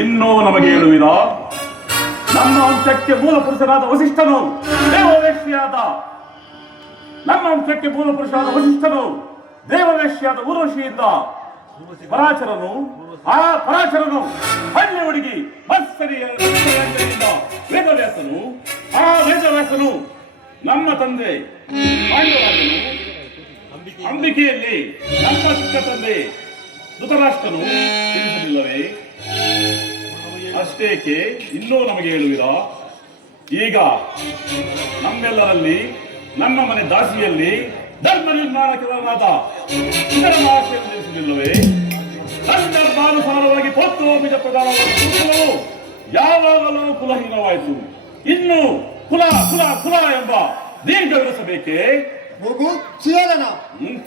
ಇನ್ನೂ ನಮಗೆ ಹೇಳುವಿರ? ನಮ್ಮ ವಂಶಕ್ಕೆ ಮೂಲ ಪುರುಷರಾದ ವಸಿಷ್ಠನು ದೇವವೇಶ್ಯಾದ ನಮ್ಮ ವಂಶಕ್ಕೆ ಮೂಲ ಪುರುಷರಾದ ವಸಿಷ್ಠನು ದೇವವೇಶ್ಯಾದ ಊರ್ವಶಿಯಿಂದ ಪರಾಚರನು ಹಳ್ಳಿ ಹುಡುಗಿ ವೇದವ್ಯಾಸನು ವೇದವ್ಯಾಸನು ನಮ್ಮ ತಂದೆ ಪಾಂಡವರಾಜನು ಅಂಬಿಕೆಯಲ್ಲಿ ನಮ್ಮ ಚಿಕ್ಕ ತಂದೆ ಧೃತರಾಷ್ಟ್ರನು ತಿಳಿಸಲಿಲ್ಲವೇ? ಅಷ್ಟೇಕೆ ಇನ್ನೂ ನಮಗೆ ಹೇಳುವಿರ? ಈಗ ನಮ್ಮೆಲ್ಲರಲ್ಲಿ ನಮ್ಮ ಮನೆ ದಾಸಿಯಲ್ಲಿ ಧರ್ಮ ನಿರ್ಮಾಣಕರಾದ ಇದರ ಭಾಷೆಯನ್ನು ತಿಳಿಸಲಿಲ್ಲವೇ? ಸಂದರ್ಭಾನುಸಾರವಾಗಿ ಪೌತ್ರೋಮಿಜ ಪ್ರಧಾನವಾದ ಯಾವಾಗಲೂ ಕುಲಹೀನವಾಯಿತು. ಇನ್ನು ಕುಲ ಕುಲ ಕುಲ ಎಂಬ ದೀರ್ಘವಿರಿಸಬೇಕೇ? ಮಗು ಚಿಯಾದನ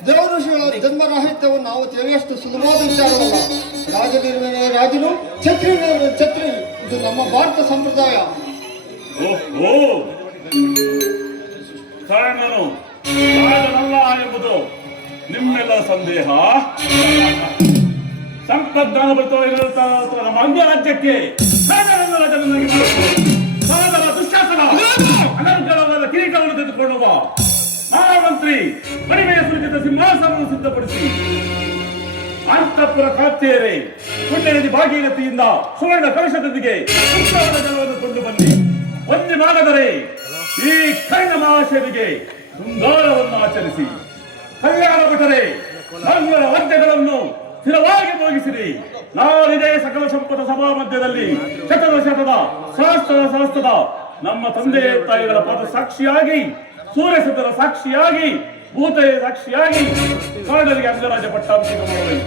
ದೇವಋಷಿಗಳ ಜನ್ಮ ರಾಹಿತ್ಯವನ್ನು ನಾವು ತಿಳಿಯಷ್ಟು ಸುಲಭವಾದ ವಿಚಾರವಲ್ಲ. ರಾಜನು ಛತ್ರಿ ಇದು ನಮ್ಮ ಭಾರತ ಸಂಪ್ರದಾಯ. ಕಾರಣನು ರಾಜನಲ್ಲ ಎಂಬುದು ನಿಮ್ಮೆಲ್ಲ ಸಂದೇಹ. ಸಂಪದ್ಧಾನ ನಮ್ಮ ಅಂಗರಾಜ್ಯಕ್ಕೆ ದುಶ್ಯಾಸನ ಅನಂತರವಾದ ಕಿರೀಟವನ್ನು ತೆಗೆದುಕೊಳ್ಳುವ ಮಹಾಮಂತ್ರಿ ಪರಿಮೆಯ ಸೂಚಿತ ಸಿಂಹಾಸನವನ್ನು ಸಿದ್ಧಪಡಿಸಿ ಅಂತಃಪುರ ಕಾತ್ಯೇರೆ ಪುಣ್ಯ ನದಿ ಭಾಗೀರಥಿಯಿಂದ ಸುವರ್ಣ ಕಲಶದೊಂದಿಗೆ ಜಲವನ್ನು ಕೊಂಡು ಬನ್ನಿ. ಒಂದೇ ಮಾಡದರೆ ಈ ಕರ್ಣ ಮಹಾಶಯನಿಗೆ ಶೃಂಗಾರವನ್ನು ಆಚರಿಸಿ ಕಲ್ಯಾಣ ಭಟರೆ ಮಂಗಳ ವಾದ್ಯಗಳನ್ನು ಸ್ಥಿರವಾಗಿ ಭೋಗಿಸಿರಿ. ನಾವಿದೇ ಸಕಲ ಸಂಪದ ಸಭಾ ಮಧ್ಯದಲ್ಲಿ ಶತದ ಸಹಸ್ರದ ನಮ್ಮ ತಂದೆ ತಾಯಿಗಳ ಪಾದ ಸಾಕ್ಷಿಯಾಗಿ ಸೂರ್ಯಸದರ ಸಾಕ್ಷಿಯಾಗಿ ಭೂತಯ ಸಾಕ್ಷಿಯಾಗಿ ಕಾಡಲಿಗೆ ಅಂಗರಾಜ ಪಟ್ಟಾಭಿಷೇಕ ಮಾಡಬೇಕು.